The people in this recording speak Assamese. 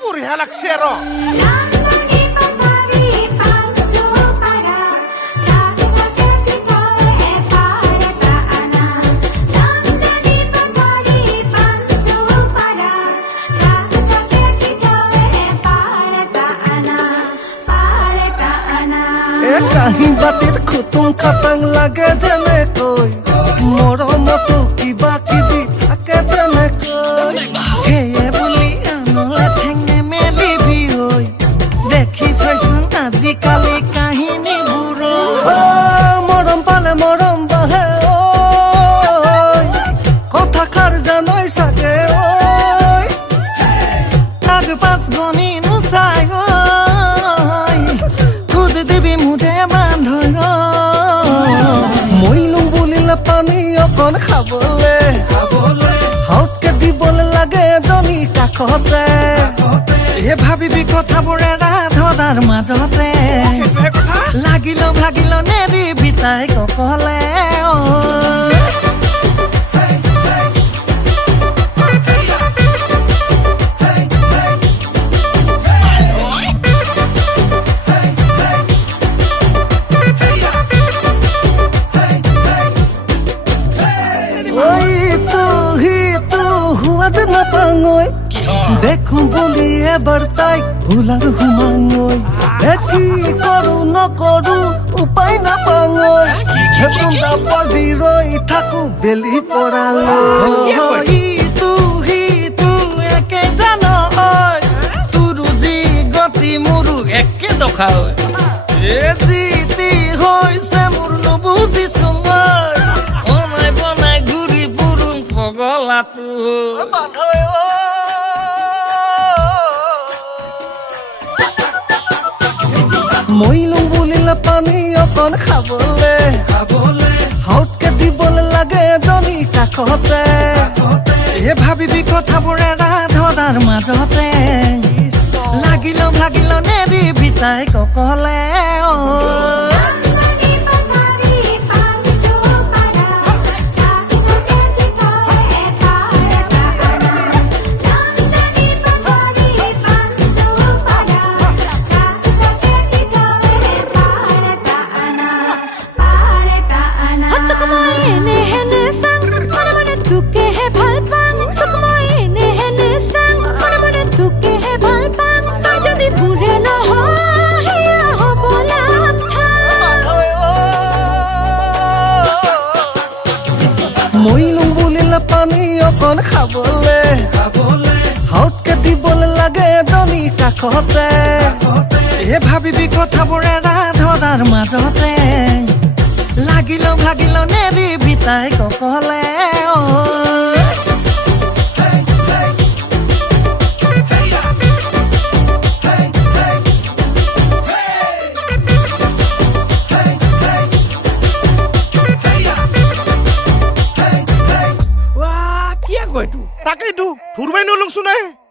Buriha laksero. Kahi batit khutum khatang lage jane koi moromatu kiba kibi thake jane koi heye buli anole thenge meli bi hoi dekhi soisun aji kali kahini buro morom pale morom bahe oi kotha khar janoi sage oi ag pas goni nu sai oi kuj dibi mure পানি অকন খাবলে হাউটকে দিবলে লাগে জনি কাষতে এ ভাবিবি কথাবোৰে ৰাধনাৰ মাজতে লাগিল ভাগিল নেৰি বিতাই ককলে নাপাঙৈ দেখো বুলি এবাৰ তাই ওলাল ঘুমাঙৈ কি কৰো নকৰো উপায় নাপাঙৈ হেতুন্দা পঢ়ি ৰৈ থাকো বেলি পৰালৈ ইটো সিটো একে জান তোৰো যি গতি মোৰো একে দখা এ জিতি হৈছে মোৰ নুবুজিছো অনাই বনাই ঘূৰি ফুৰোঁ পগলাটো মইলুং বুলিলে পানী অকণ খাবলে হাউটকে দিবলে লাগে জনি কাষতে এ ভাবিবি কথাবোৰে ৰাধনাৰ মাজতে লাগিল ভাগিল নেৰি বিতাই ককলে মইলুং বুলিলে পানী অকণ খাবলে হাউটকে দিবলে লাগে জনি কাষতে এ ভাবিবি কথাবোৰে ৰাধনাৰ মাজতে লাগিল ভাগিল নেৰি বিতাই Gokhale Takeito, turbai no lungsu nai.